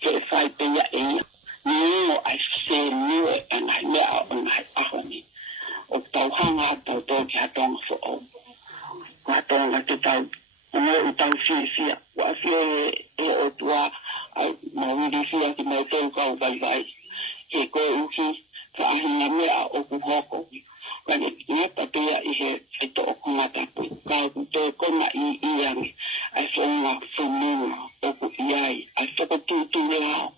ke fai pe ya e ni o ai se ni e na le a o na a honi o tau hanga tau tau ki hatonga fo o hatonga te tau o tau fia wa fia e o tua ai mawiri fia ki mai tau kau vai ke ko uki ka ahina mea o kuhoko kani ia papea i he to o kumata ka te kona i iangi ai fonga fumuna o ku iai ai toko tu leo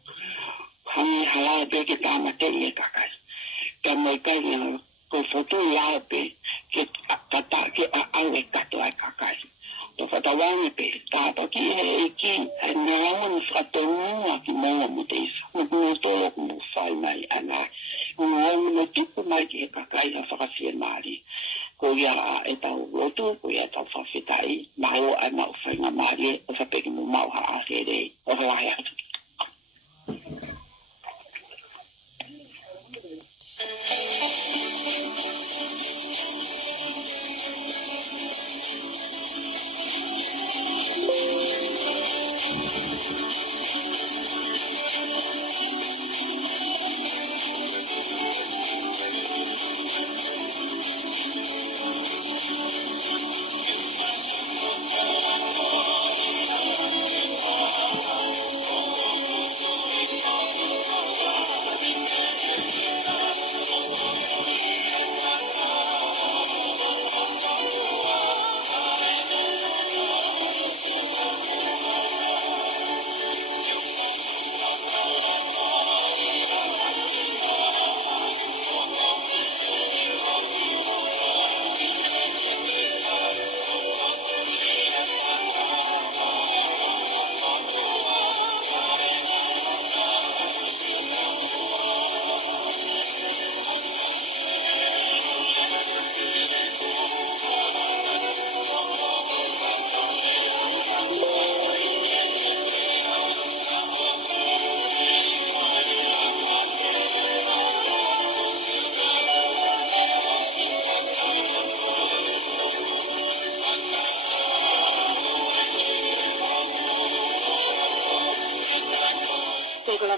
hangi hala pe ke tama te i e kakai ka mai kai ko fotu lao pe ke kata ke a awe kato ai kakai to whatawangi pe tāpa ki he ki ai nāwan whatonua ki maua mo te isa mo tolo ku mo whai mai ana nāwan mo tupu mai ki he kakai a whakasia maari ko ia e tau rotu ko ia tau whawhitai mau ana o whainga maari o whapeki mo mau ha a here o hawaii atu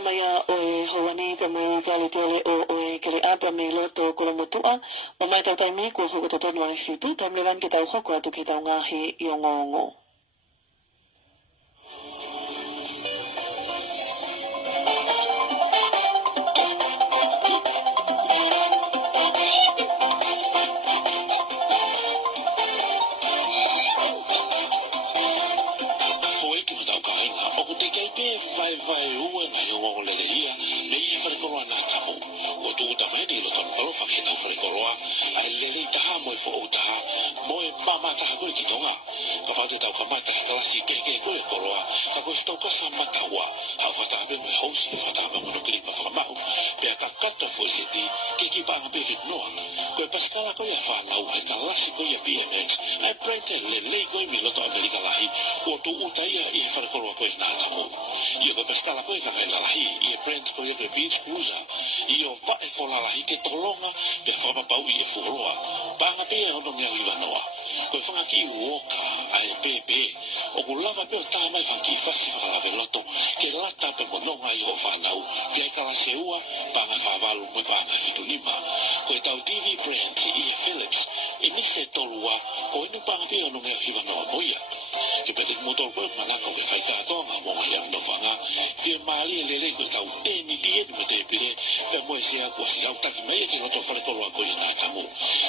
Maya o e hawani pa mai kali tele o e kele apa me loto kolo motua o mai tau taimi ko hoko totonu ai situ tam levan ke tau hoko atu ke tau ngahi i o ngongo. vai ua ngai o o le ia le ia fare kolo ana tamu o tu ta mai ni lo ton kolo fa ke ta fare kolo ai le le ta ha mo fo o ta mo e mama ta ko ki tonga ka pa te ta ka mata ta la si ke ko e kolo ka ko sto ka sa mata wa ha fa ta be mo ho si fa ta mo no klipa fa ma pe ka ka ta fo si ti ke ki pa be fit no ko pa ska la ko ya fa na u ta la si ko ya BMX ai prente le ko mi lo to amerika la hi o tu uta ia i fare kolo ko na tamu io che pesca la coica che la lahi e prende con il beach cruiser io va e fola la hi che tolonga per fare pau e furoa banga pe o non mi arriva noa ko fanga ki woka ai bebe o kulava pe ta mai fanki fasi fa la veloto che lata pe mo non ai ho fanau pe ka la seua banga fa valu mo banga fitunima ko tau TV brand e Philips e mi se tolua ko inu banga pe o non mi arriva noa moia che per il motor per manako che fai cato ma mo ya no fanga se mali le ko tau e ni die mo te pile per mo sia ko si auta ki mai che lo to fare con lo ko ya na tamu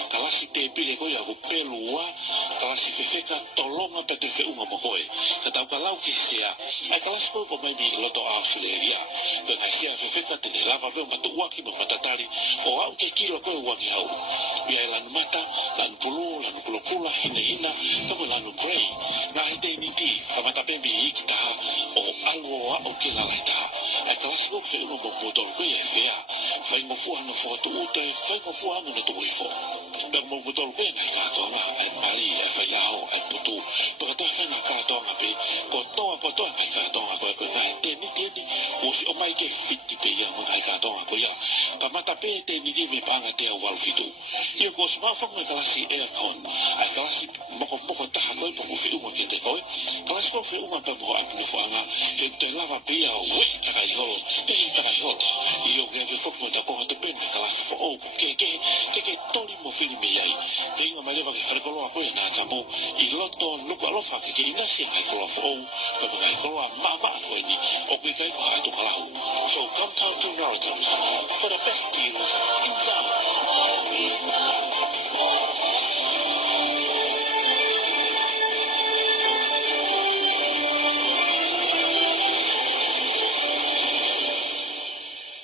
kala si te pile ko ya ko pelua kala si fefeka tolonga pe te fe uma mo koe ka tau kala ki sia ai kala sko ko mai bi lo to australia ko na sia fefeka te lava pe ma tu waki mo matatari o au ke kilo ko wa ki au ya lan mata lan pulu kula hina to lan grey na te ni ti ka mata pe bi ki ta o algo o ke la ta e ka lasu ke no mo to ko ye fea fai mo fu no foto u te fai mo fu no to i fo per mo to ko na ka to na e mali e fai la o e putu to ka fa na ka to na pe ko to po to ka to ko na te ni o si o mai ke fiti pe ya mo ka to ko ya ka mata tapete ni di me panga te o walfitu io ko smartphone me kalasi aircon ai kalasi moko taha koi pa mo fiu mo ke te koi kalasi ko fiu mo pa mo ap no fanga te lava pia o taka i holo io ke te fok mo ta ko te pen kalasi fo o ke tori mo fili me ai ke inga maleva ke frekolo a koe na tambo i loto luka lofa ke inasi ai kolo fo o pa kai kolo a mama koe ni o ke kai pa to kalahu so come down to Narrowtown for the best deals in town.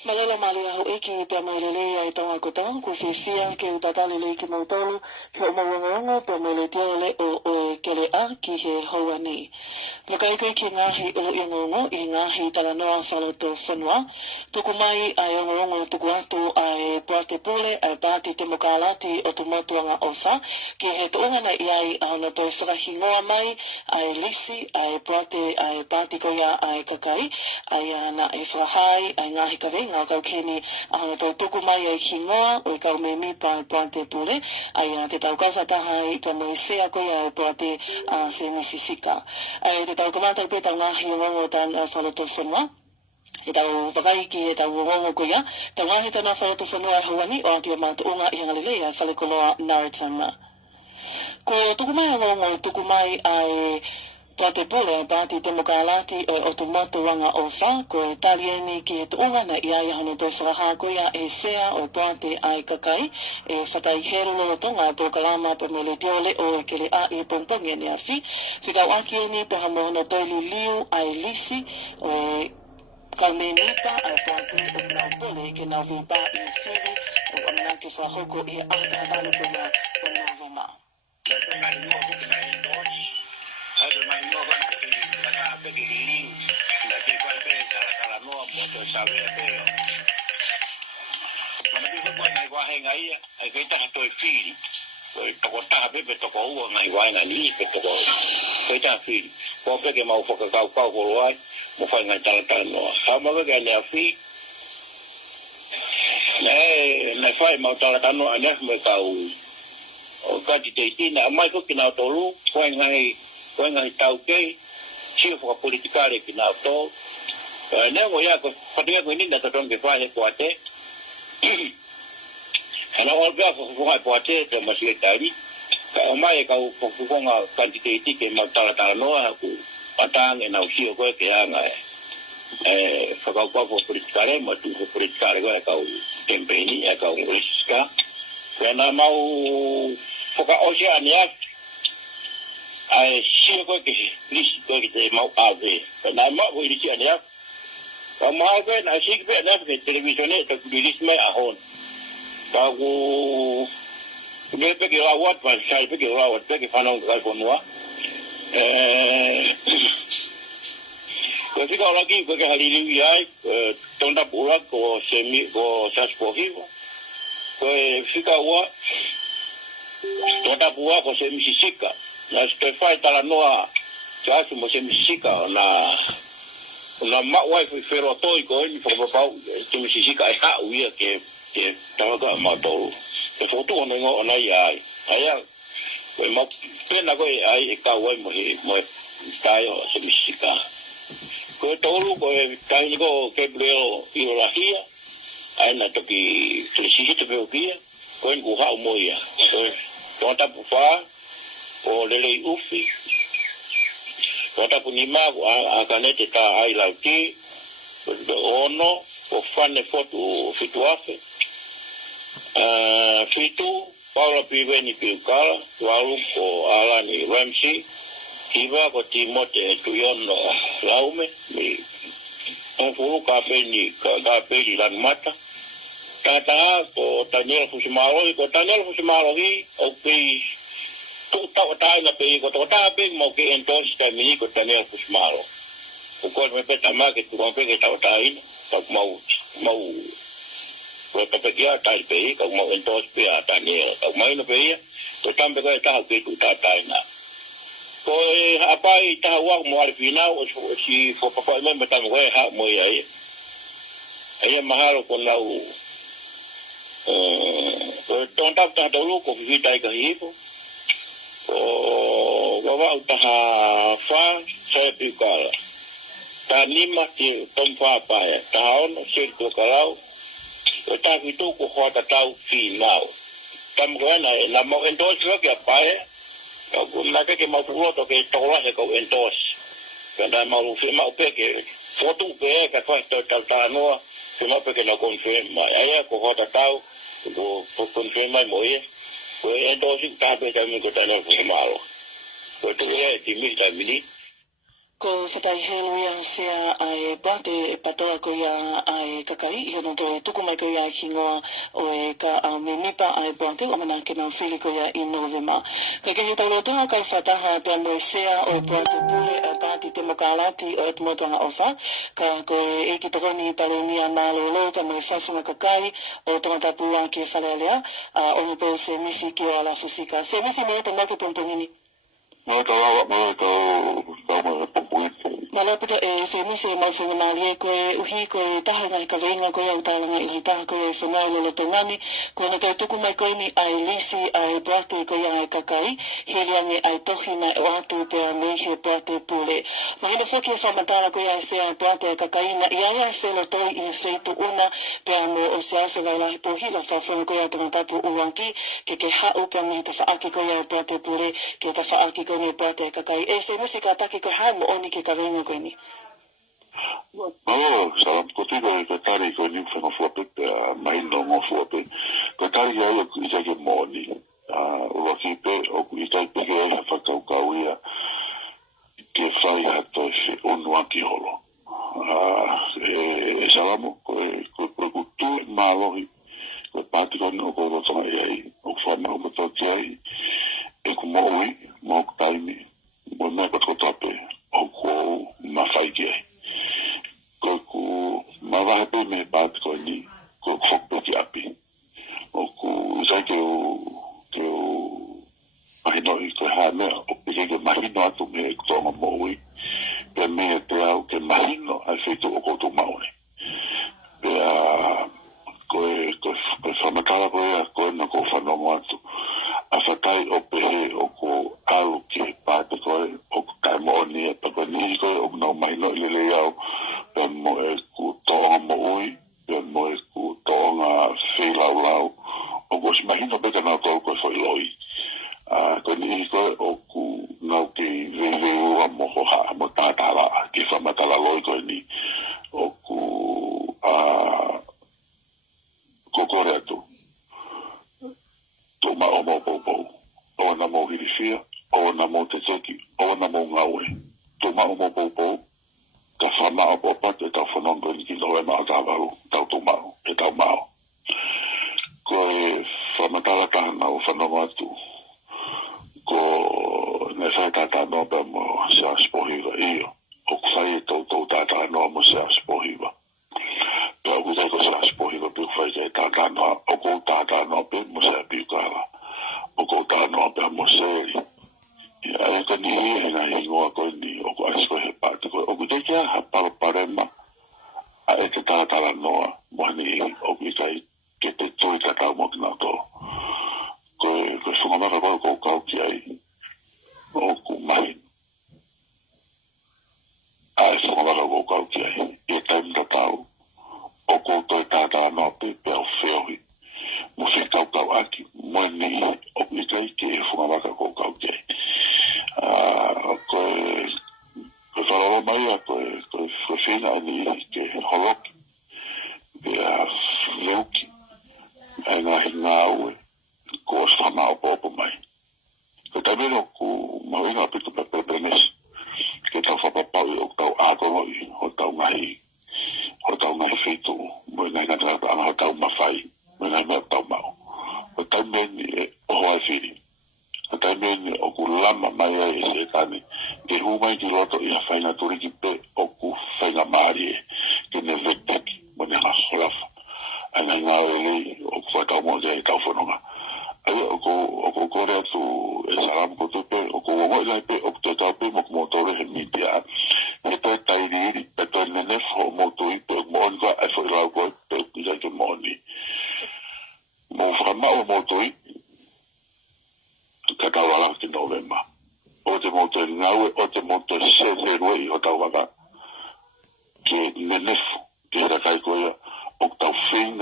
Malala malia ho eki pe mailele ai tonga kotang ku fifia ke utatale le ki mautolu ke o mawanga pe maile tiole o kele a ki he hawani. Makai kai ki ngahi olo ingongo i ngahi talanoa saloto whenua. Tuku mai ai ongongo tuku atu ai puate pule ai pāti te mokalati o tu motuanga osa ke he toonga na iai ahona toi whakahingoa mai ai lisi ai puate ai pāti koia ai kakai ai ana e whahai ai ngahi kawenga o kau keni ahana tau tuku mai ai hingoa o i kau me mi pa puante pule ai te tau kausataha i pa mai sea koia ai puate se misisika ai te tau kamata pe tau ngahi ngongo tan whaloto whenua e tau whakaiki e tau ngongo koia tau ngahi tana whaloto whenua ai hawani o atia mātuunga i hangalilea whalekoloa Naritana ko tuku mai ngongo tuku mai ai Pate pule pāti te mokalati o tu matuanga o wha, ko e talieni ki e tuunga na ia ia hano toi whakahakoia e sea o pāte ai kakai, e whatai heru no tonga e pokalama pa mele tiole o e kele a i pongponge ni a fi, whikau aki e ni pe hamo hano toi liu ai lisi o e kaumenipa ai pāte o nau pule ke nau vipa i whiri o amina ke whahoko i a ta hano koia o nau vima. Ada mai no kan kata apa di link nanti kalau cara no motor sabe pero mana bisa buat naik wahai ngai ai kita tu feel toko tabe pe toko uo ngai wahai nani pe toko kita feel ko pe ke mau foka kau ko wai mo fai ngai tala no sama ke ele afi na fai mau tala no anya me kau o ka ti te ina mai ko kina tolu ko ngai Wenga tau ke chief wa politikare ki na to ne mo ya ko patinga ko ni na to ke fa ko ate ana wa ga ko ko ate to masle tari ka mai ka ko ko nga quantity ke ma tala no ku patang na usio ko ke anga fa ko politikare mo tu politikare ko ka tempeni ya ka ngriska kana mau foka oceania ai si ko ke lisi ko ke mau ave na ma wo lisi ania ka ma ke na si ke na ke television e ta lisi mai a hon ka go me pe ke la wat pa sai pe ke la wat pe ke fa no ka ko no ko si ka la ki ko ke hali ni ai tonda pula ko semi ko sas ko hivo ko si ka wa tonda pula ko semi sisika na ste fai tala noa sa su mo se misika na ma wai fi fero toi ko ni fo pa tu misika ha uia ke tawa ka ma to ke foto no ngo na ya aya ko ma pena ko ai ka wai mo tayo se misika ko tolu ko tai ko ke bleo ideología ai na to ki felicito pe okia ko en ku ha mo ya so ta pu fa o lele ufi kota punima a kanete ta ai la ki ono o fane foto fituafe fitu Paula Piveni Piukala walu ko Alani Ramsey kiva ko Timote Tuyono Laume mi onfuru ka peni lan mata kata ko Daniel Fusimaro hi o pe tu tahu na pe ko ta pe mo ke entonces también ko también pues malo ko me peta más que tu con pe que tahu ta mau ko ta pe ya ta pe ko mo entonces pe ata ni ko mai no pe ya to tambe ko ta pe tu ta na ko apa ta wa mo al final o si ko pa me meta mo ha mo ya ai mahalo ko Tong tap ta dulu ko kita ka hipo. Bawa utaha fa saya pikala. Ta lima ti tompa pa ya. Ta on sir ko kalau. Ta itu ko hota tau final. Tam ko na mo endorse ko ya pa ya. Ko na ke mau pulo to ke to la ko endorse. Kada mau firma pe ke foto pe ka fa ta no firma pe ke la confirma. Ai ko hota tau ko confirma mo ye. Ko endorse ta pe ta mi ko ta no firma. Ko tu ya ti mi ta mini. Ko whatai helu ia sea ai bate e patoa ko ia ai kakai, i hono toi tuku mai ko ia hingoa o e ka me nipa ai bate o mana ke nau whili ko ia i novema. Kai ke he taulotoa kai whataha pia mo e sea o e bate pule a pati te mokalati o e tumotoanga ofa, ka ko e ki tokoni pale mia malolo ka mo e whaifunga kakai o tangata pua ke whalealea, o ni po se misi ki o ala fusika. Se misi mo e te maki pompongini. Malapita e se mise mai whangamali e koe uhi koe taha ngai ka veinga koe au tālanga i taha koe whangai lolo tongani koe na tau tuku mai koe ni ai lisi ai boate koe ai kakai heliange ai tohi mai o atu pia mei he boate pule. Mahina whoki e whamatara koe ai se ai boate ai kakai na i ai ai whelo toi i e wheitu una pia mo o se asa gai lahi po hiwa whawhunga koe ai tangatapu uwanki ke hau pia mihi ta whaaki koe ai boate pule ke ta whaaki koe ni boate ai kakai e se misi ka taki koe hai mo oni ke ka veinga koe ni. Salam contigo que tari ko ni fa foto mai no mo foto ko tari ya yo ita ke moni o ki pe o ita pe ke fa ka ka uia ke fa ya to se on wa ki holo salam ko tu malo ko pati ko no ko to mai o fa ma ko to ai e ko mo taimi mo me ko tape o ko ma fai ke ko mava pe me bat ko ni ko fokpe ki api o ko za ke o ai no ko ha me o pe ke mahino atu me ko mo wi pe me te au ke mahino a feito o ko to maure pe ko famakala ko no ko fa no atu a fatai o pe o ko au ke pat ko o ka mo ni pa ko ni ko o no mai no le au mo e ku toa mo oi, mo e ku toa ngā whēlau o ko si mahina beka nā tau koe whai loi. Ko ni koe o ku ngau ki veveu a moho ha, mo tātara, ki whamatala loi koe ni, o ku kokore atu. Tō ma o mo poupou, o na mo hirifia, o na mo te teki, o na mo ngaue. Tō ma o mo poupou, ka whama o popa te tau whanongo ni ki noe mao tāwaru, tau tō mao, e tau mao. Ko e whamatala kahana o whanongo atu, ko ne whai tātā noa pia mo se aspohiwa iyo, o kwhai e tau tātā noa mo se aspohiwa. Pia o kutai ko se aspohiwa pia kwhai te tātā noa, o kou tātā noa pia mo se apikala, o kou tātā noa pia mo se eri. Ai ka ni e na hingoa koe ni o ko asko he pāti koe. O ku te kia ha paro parema a e te tātara noa mohani o ku ikai ke te toi kakao mo ki nā tō. Koe whungamaka koe kou kau ki ai o ku mahi. A e whungamaka kou kau ki ai. E taimta tau o kou toi tātara noa pe pe au whiohi. Mo whekau kau aki mohani o ku ikai ke e whungamaka kou kau ki ai. Koe whararo mai a koe whina ni ke holoki, ke a leuki, e ngahi ngā ue, ko os whamao popo mai. Koe taimero ku mawinga pitu peperenesi, ke tau whapapau i o tau ātonoi, o tau ngahi whitu, mo i ngai ngata ana ho tau mawhai, mo i ngai mea tau mao. Koe taimeni e oho ai whiri. Ka meni o ku lama mai e se kani ke humai ki roto i a whainga turiki pe o ku whainga maari e ke ne veteki mo ne ha holafa a ngai ngā rei o ku whaitau mo te e tau whanonga ai o ku kore atu e salam ko te pe o ku wamoi lai pe o ku te tau pe mo ku motore he mitia he toi tairiri pe toi nenef o motoi pe o ku mooni ka e whailau koe pe i lai ke mooni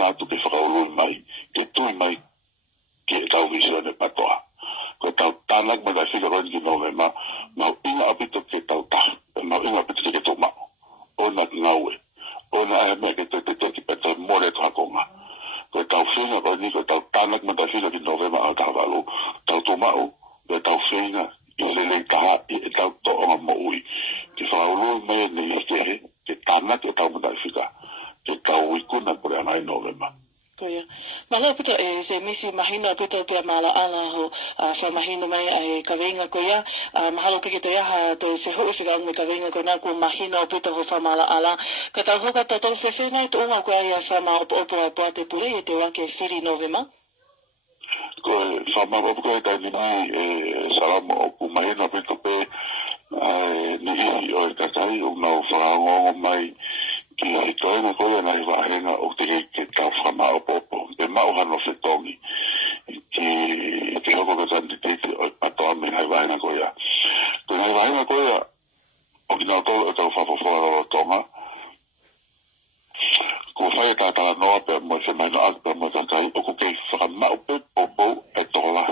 na tu ke whakaulu mai, ke tui mai ke tau visione patoa. Ko tau tanak ma dai fika ron ki Novema, mau inga apito ke tau ta, mau inga apito ke tau mao. Ona ngawe, ona ai me ke te peto more to hakonga. Ko tau whina ko ni ko tau tanak ma dai fika ki Novema au tau walu, tau tau mao, ko tau whina i lele kaha i tau toonga mo ui. Ke whakaulu mai ni ke tanak e tau ma dai fika, ke tau ikuna kore anai Novema. Koia. Malo pito se misi mahino pito pia mala ala ho fa mahino mai ai kavenga koia mahalo piki to ya to se ho se gang me kavenga ko na ko mahino pito ho fa mala ala ka ta ho ka to to se se na to nga ko ya fa ma opo po te pule te wa ke firi Novema. Ko fa ma opo ko ta ni mai salamo opo mahino pito pe ni o ka tai o na fa ngo mai ki toi na koia na iwa henga o te ke tau whama o popo. Te mau hano se tongi. Ki te hoko ka tanti tete o patoa me na iwa henga koia. Ko na iwa henga koia o ki nao tolo o tau whafofoa o tonga. Ko whai ta tala noa pe mo se mai no akpa mo takai o ko kei whakama o pe popo e tola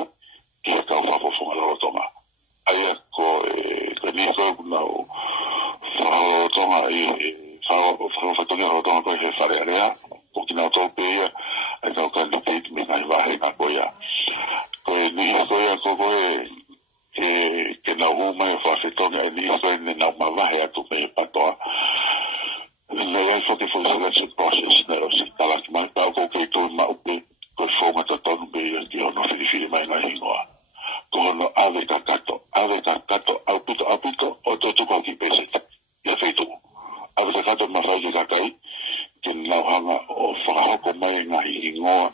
ki e tau whafofoa o tonga. Aia ko ni koe kuna o whao tonga whakatongia o tonga koe he whare area, o ki nao tō pēia, ai tau kandidate me ngai wahe ngā koea. Koe ni koea ko koe ke nau hu mai whakatongia, ni koe ne nau mawahe atu me patoa. Nei ai whake for selection process, nero si talaki mai, pao ko kei tō maupe, koe whongata tonu pēia ki hono whiriwhiri mai ngai hingoa. Ko hono awe ka kato, au pito, o tō tukau ki pēsita, ia wheitu. Awe ka kato mawhai ki kakai, ke nauhanga o whakahoko mai ngā hihingoa,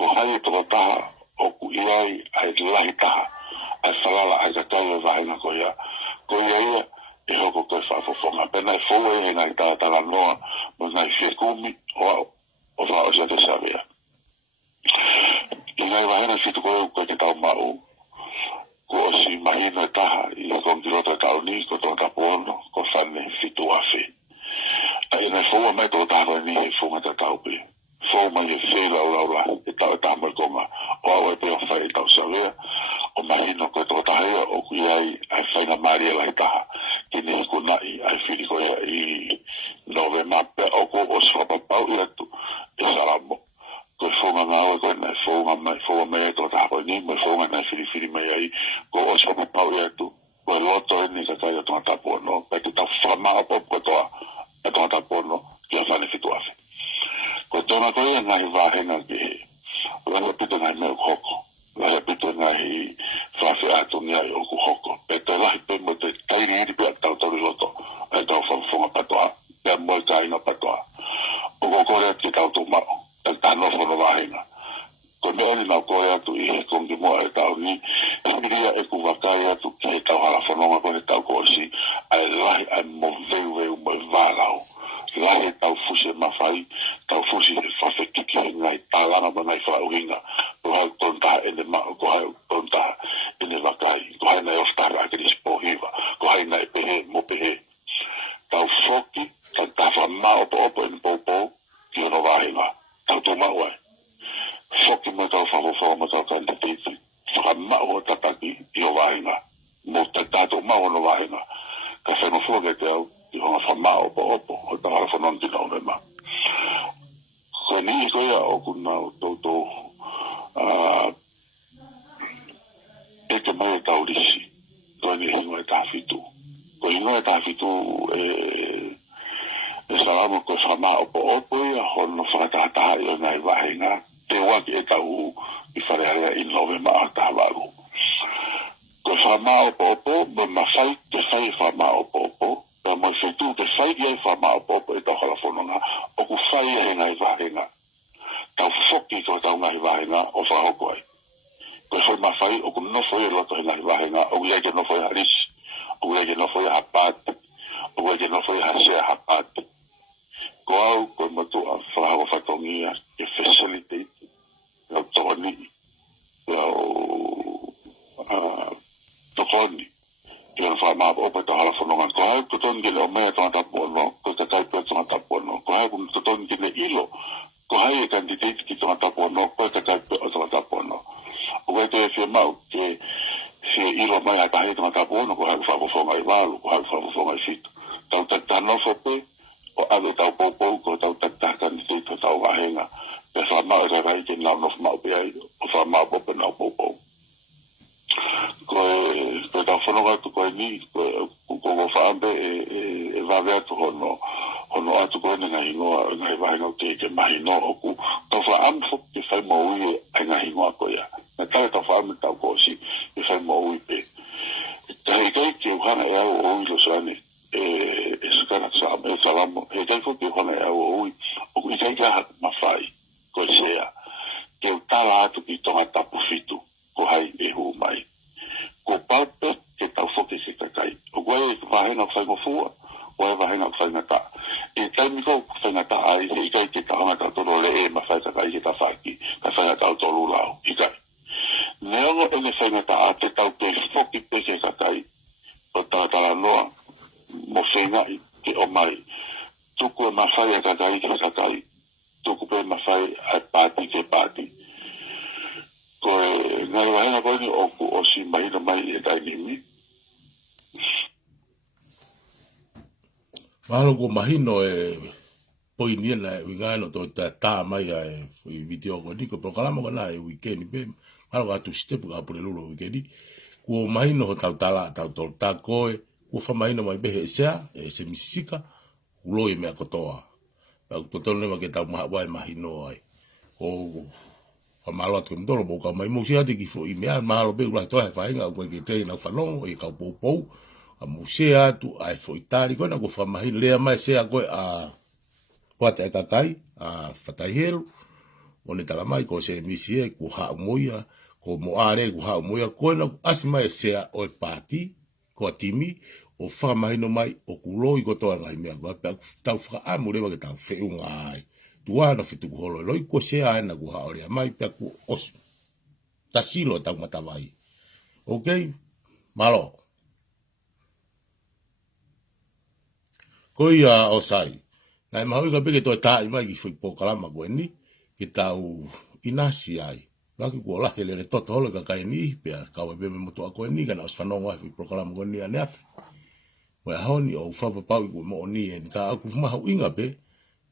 ko hae toko taha, o ku iai ai lahi taha, ai whalala ai kakai o vahenga ko ia. Ko ia e hoko koe whafofonga. Pena e fōe e ngai tātara noa, mo ngai whiekumi o whao sia te savea. I ngai vahenga fitu koe koe ke tau mau, ko o si mahina taha, i kongi rota tau ni, ko tō tapono, ko whane fitu afi. Ai nei fōa mai tō tāra ni e fōnga te taupi. Fōa mai e whēla o laura e tau e tāmai konga o au e pēo whai e tau savea. O mahino koe tō tahea o kui ai whaina maria lai taha. Ki ni hiku nai ai whiri koe i Novema pe o ko o swapapau i atu e saramo. Koe whonga ngāwe koe nei fōa mai e tō tāra ni, mai whonga nei whiri mai ai ko o swapapau i atu. Koe loto e ni kakai o tōna tapo no, pe tu tau whamaa popo toa. E tōta pono ki a whane whitu awe. Ko tōna koe e ngahi wāhenga ki he. Ranga pito ngai meo hoko. Ranga pito ngai whawhi atu ni ai oku hoko. Pe te lahi pe mo te tairi hiri pe a tau tauri loto. E tau whamwhunga patoa. Pe a moe kaina patoa. O ko kore ati tau tō mao. E tāno whono wāhenga. Ko me oni nau kore atu i he kongi moa e tau ni. Hiria e ku wakai atu ki he tau hala whanonga ko he tau kosi. Ai lahi ai mo veu mo varau. Lahi tau fuse mawhai, tau fuse whawhe kiki ngai tālanga ma ngai whauhinga. Ko hau tontaha ene mao, ko hau tontaha ene wakai. Ko hai nai oftara akiri spohiva. Ko hai nai pehe mo pehe. Tau whoki, tau tawha mao po opo ene popo, ki ono wahinga. Tau tō mao ai. Whoki mo tau whawawhawa mo tau kandidate. Whaka mao o tataki i o wahinga. Mo te tātou mao ono wahinga. Ka wheno whoke te au, i honga whamao po opo, o tawara whanon ki Novema. Koe ni koea o kuna o tōtō, e te mai e taurisi, koe ni hingo e tāwhitu. Koe hingo e tāwhitu e salamo koe whamao po opo ia, hono whakatahataha i o nai wahenga, te waki e tau i wharearea i Novema a tāwaru. Ko whamao popo, me mawhai te whai whamao popo, ka mai whetu te whai i whamao popo e tau halafononga, o ku whai e ngai wahenga. Tau whoki ko tau ngai wahenga o whahoko ai. Ko whai mawhai, o ku nofo e loto he ngai wahenga, o ku iake nofo e harisi, o ku iake nofo e hapati, o ku iake nofo e hasea hapati. Ko au, ko matu a whahawa whatongia, e facilitate, e tōni, tokoni ki ona whamā opa ta hala whanonga. Ko hau kutoni ki le o mea tōna tapuano, ko te taipu tōna tapuano. Ko hau kutoni ki le ilo, ko hai e candidate ki tonga tapo no ko ka kai o tonga tapo no o ko te fe mau ke se iro mai ka hai tonga tapo no ko hai fa fo mai walu ko hai fa fo mai fit tau ta no fo pe o ave tau po ko tau ta candidate tau wa henga pe fa mau re rai ke na no mau pe ai o fa mau po pe na po ko tau fono ga tu ko ni ko fa ambe e va ver tu no ono atu ko nga ingoa nga vai no te ke mai no ku to fa am fo ke fa mo wi nga ingoa ko ya na ka to fa am ta ko si ke fa mo wi pe tai kai ke hana ya o lo sane su kana sa me salamo e kai fo ke hana ya o wi o ku kai ka ma fai ko sea ke tala atu ki to ta pufitu ko hai e hu mai ko palpe ke ta fo ke se kai o gwe va na fa mo fu o va na fa na ta e tai mi ko fanga ta ai e kai ke ta ona ta tolo le e ma fa ta kai ke ta faki ka fanga ta tolo lao i kai neo e ne fanga ta te tau te foki pe se ka kai o ta la noa mo fanga ke o mai tuku ma fa ya ka kai ke ka kai tuku pe ma fa ai pati ke pati ko ngai wa na ko ni o si mai no mai e tai ni Mahalo ko mahino e poinia na wingano to ta mai e video ko ni ko programa ko na e weekend be mahalo atu step ka por lulo weekend ko mahino ho tau tala tau tol ta ko ko fa mahino mai be sea e se misika ulo e me akotoa tau to ne ma ke tau mai mahino ai o fa malo atu ndolo bo ka mai mo sia de ki fo i me mahalo be la to fa inga ko ke te na fa long e ka po a musea tu ai foi tari ko na ko fa mai le mai se a ko a pata ka kai a fatahelo one tala mai ko se misie ku ha moia ko mo are ku ha moia ko na asma se o pati ko timi o fa mai no mai o kulo i ko to ngai me ba ta fa a mo le ba ta fe un ai tu ana fitu ko lo ko se a na ku ha ore mai pe ku os ta silo ta mata vai okay malo Koia o sai. Nai mahui ka peke toi tai mai ki fui po kalama koe ni. Ki tau inasi ai. Laki kua lahi le toto hole ka kai ni. Pea kawe bebe motu a koe ni. Kana os whanonga ai fui po kalama koe ni ane afi. Moe haoni o whapapau i koe mo o ni e. Ka aku mahau inga pe.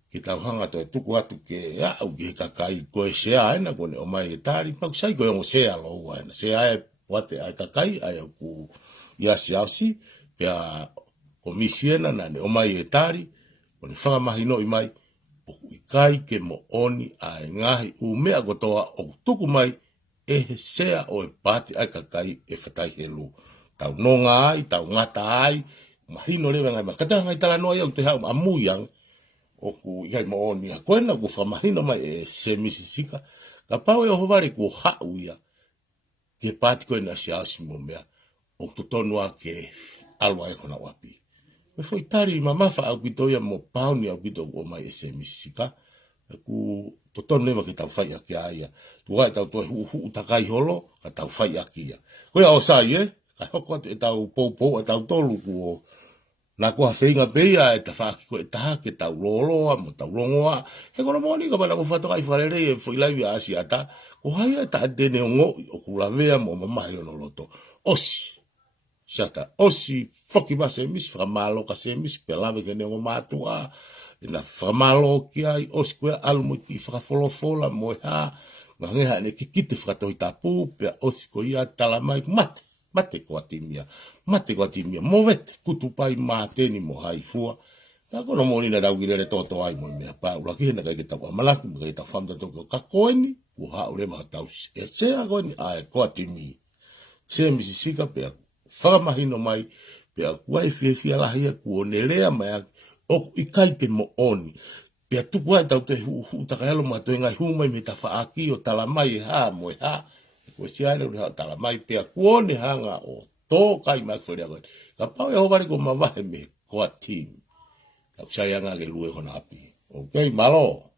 Ki tau hanga toi tuku atu ke au ki he kakai koe sea aina kone o mai e tari. Paku sai koe ongo sea lo aina. Sea e wate ai kakai ai au ku iasi ausi. Pea o misiena na ne o mai e tari, o ne whanga mahino i mai, o i kai ke mo oni a e ngahi u mea kotoa o tuku mai e he sea o e pati ai kakai e whatai he lu. Tau nonga ai, tau ngata ai, mahino lewa ngai ma. Kata ngai tala noa iau te hau amuyang o ku i kai mo oni a koena ku wha mahino mai e se misisika. Ka pau e o hovari ku hau ia ke pati koe na se asi mo mea o tutonua ke alwa e kona wapi. Me foi tari mamafa au pito ia mo pauni au pito o mai ese misika. Ku toton leva ke tau fai aki aia. Tua e tau toi hu takai holo, ka tau fai aki ia. Koe ao sai ka hoko atu e tau pou e tau tolu ku o. Nā kua whainga beia e ta whaaki ko e taha ke tau loloa, mo tau longoa. He kono moni ka mana mo whatokai wharere e foi laiwi a asiata. Ko hai e ta dene o ngoi o kulavea mo mamahi ono loto. Osi. Sata osi foki ba se mis famalo ka se mis pelave ke nengo matua ina famalo ki ai osi ko almo ki fra fola mo ha nge ne ki kite fra to tapu pe osi ko ia tala mai mate ko atimia mo vet kutu pai mate ni mo hai fua ta kono moni na dau gire toto ai mo me pa ula ki na ka ta ko malaki mo ka famda to ka koini ku ha ure ma tau se agoni ai ko atimi se misisika pe whakamahino mai, pia kuai whiawhia lahia kuonelea mai o i kai pe mo oni. Pia tuku ai tau te hu takahelo ma toi ngai humai me ta whaaki o talamai e ha mo e ha. E koe si aere uri ha talamai pia kuone hanga o tō kai mai wharia koe. Ka pau e hovari ko mawahe me koa team. Tau sai anga ke lue hona api. Ok, malo.